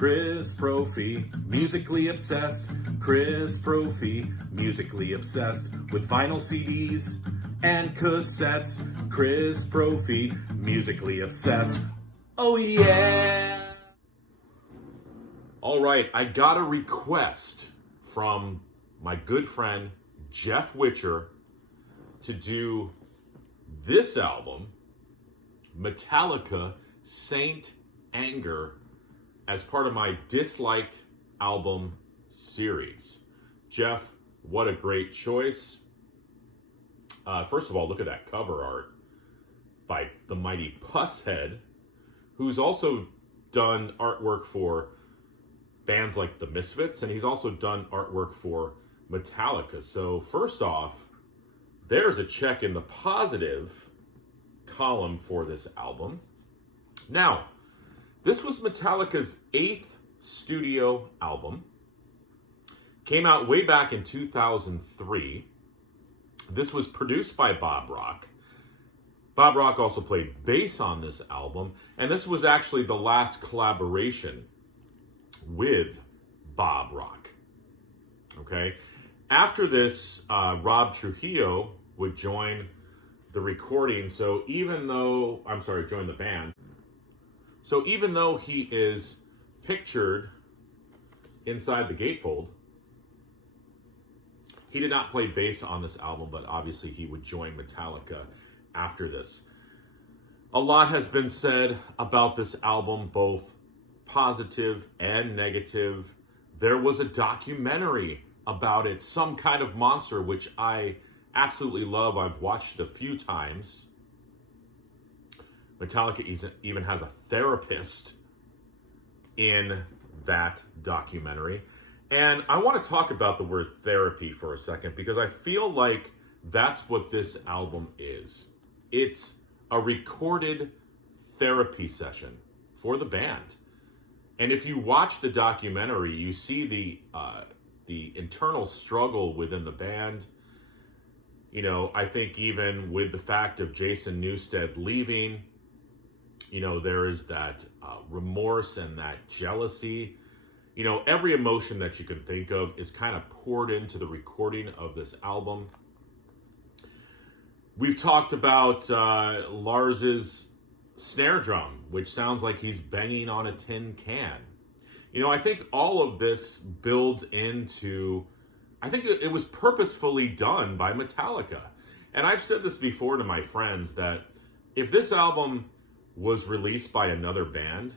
Chris Brophy, musically obsessed. Chris Brophy, musically obsessed with vinyl CDs and cassettes. Chris Brophy, musically obsessed. Oh yeah! All right, I got a request from my good friend Jeff Witcher to do this album, Metallica, Saint Anger, as part of my disliked album series. Jeff, what a great choice. First of all, look at that cover art by the mighty Pusshead, who's also done artwork for bands like the Misfits, and he's also done artwork for Metallica. So first off, there's a check in the positive column for this album. Now, this was Metallica's 8th studio album. Came out way back in 2003. This was produced by Bob Rock. Bob Rock also played bass on this album, and this was actually the last collaboration with Bob Rock. Okay? After this, Rob Trujillo would join the recording, join the band. So even though he is pictured inside the gatefold, he did not play bass on this album, but obviously he would join Metallica after this. A lot has been said about this album, both positive and negative. There was a documentary about it, Some Kind of Monster, which I absolutely love. I've watched it a few times. Metallica even has a therapist in that documentary. And I want to talk about the word therapy for a second, because I feel like that's what this album is. It's a recorded therapy session for the band. And if you watch the documentary, you see the internal struggle within the band. You know, I think even with the fact of Jason Newsted leaving, you know, there is that remorse and that jealousy. You know, every emotion that you can think of is kind of poured into the recording of this album. We've talked about Lars's snare drum, which sounds like he's banging on a tin can. You know, I think all of this builds into, I think it was purposefully done by Metallica. And I've said this before to my friends, that if this album was released by another band,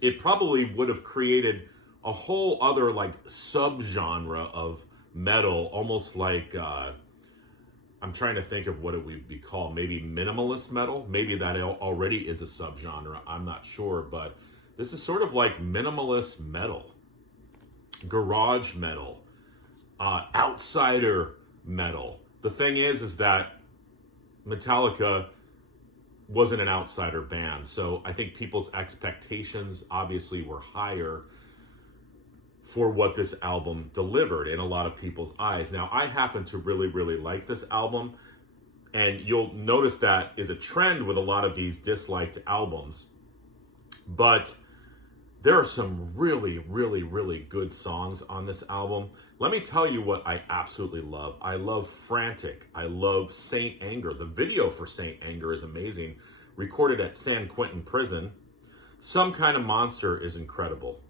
it probably would have created a whole other like subgenre of metal, almost like, I'm trying to think of what it would be called. Maybe minimalist metal. Maybe that already is a subgenre. I'm not sure, but this is sort of like minimalist metal, garage metal, outsider metal. The thing is that Metallica wasn't an outsider band, so I think people's expectations obviously were higher for what this album delivered in a lot of people's eyes. Now, I happen to really, really like this album, and you'll notice that is a trend with a lot of these disliked albums. But there are some really, really, really good songs on this album. Let me tell you what I absolutely love. I love Frantic. I love Saint Anger. The video for Saint Anger is amazing. Recorded at San Quentin Prison. Some Kind of Monster is incredible.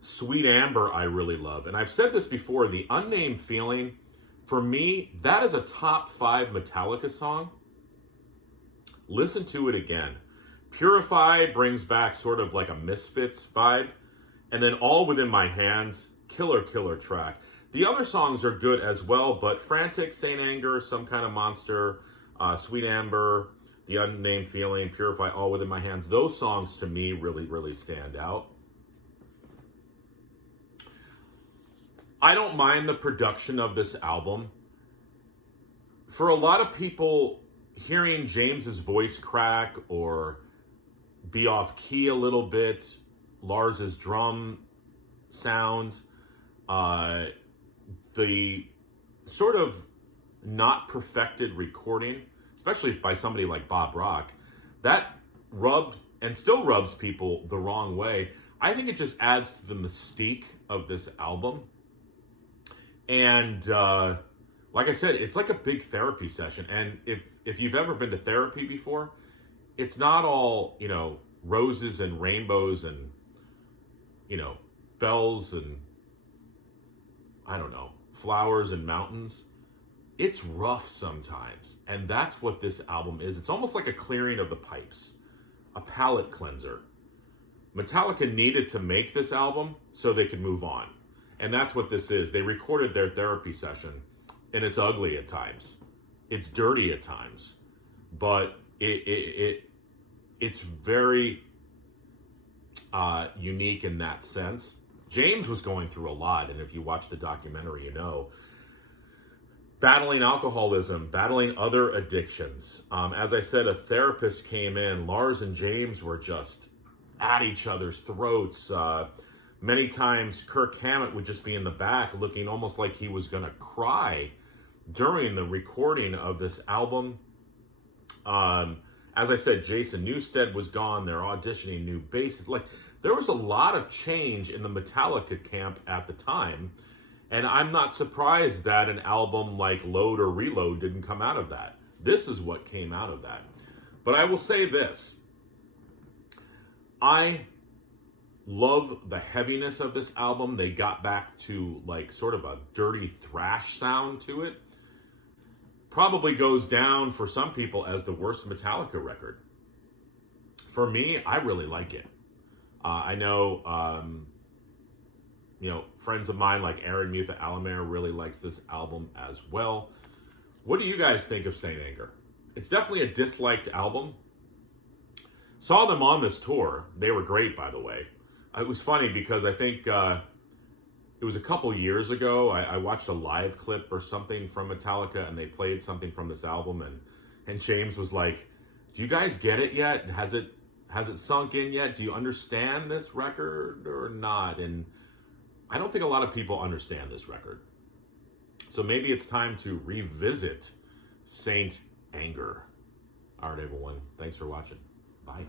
Sweet Amber I really love. And I've said this before, the Unnamed Feeling, for me, that is a top 5 Metallica song. Listen to it again. Purify brings back sort of like a Misfits vibe. And then All Within My Hands, killer track. The other songs are good as well, but Frantic, Saint Anger, Some Kind of Monster, Sweet Amber, The Unnamed Feeling, Purify, All Within My Hands, those songs to me really, really stand out. I don't mind the production of this album. For a lot of people, hearing James's voice crack or be off key a little bit, Lars's drum sound, the sort of not perfected recording, especially by somebody like Bob Rock, that rubbed and still rubs people the wrong way. I think it just adds to the mystique of this album. And like I said, it's like a big therapy session. And if you've ever been to therapy before, it's not all, roses and rainbows and, bells and, I don't know, flowers and mountains. It's rough sometimes. And that's what this album is. It's almost like a clearing of the pipes, a palate cleanser. Metallica needed to make this album so they could move on. And that's what this is. They recorded their therapy session, and it's ugly at times. It's dirty at times. But it's very unique in that sense. James was going through a lot, and if you watch the documentary, you know. Battling alcoholism, battling other addictions. As I said, a therapist came in. Lars and James were just at each other's throats. Many times, Kirk Hammett would just be in the back looking almost like he was going to cry during the recording of this album. As I said, Jason Newsted was gone. They're auditioning new bassists. There was a lot of change in the Metallica camp at the time. And I'm not surprised that an album like Load or Reload didn't come out of that. This is what came out of that. But I will say this. I love the heaviness of this album. They got back to sort of a dirty thrash sound to it. Probably goes down for some people as the worst Metallica record. For me, I really like it. I know, friends of mine like Aaron Mutha Alamere really likes this album as well. What do you guys think of Saint Anger? It's definitely a disliked album. Saw them on this tour. They were great, by the way. It was funny because I think it was a couple years ago. I watched a live clip or something from Metallica, and they played something from this album, and James was like, "Do you guys get it yet? Has it sunk in yet? Do you understand this record or not?" And I don't think a lot of people understand this record. So maybe it's time to revisit Saint Anger. All right, everyone. Thanks for watching. Bye.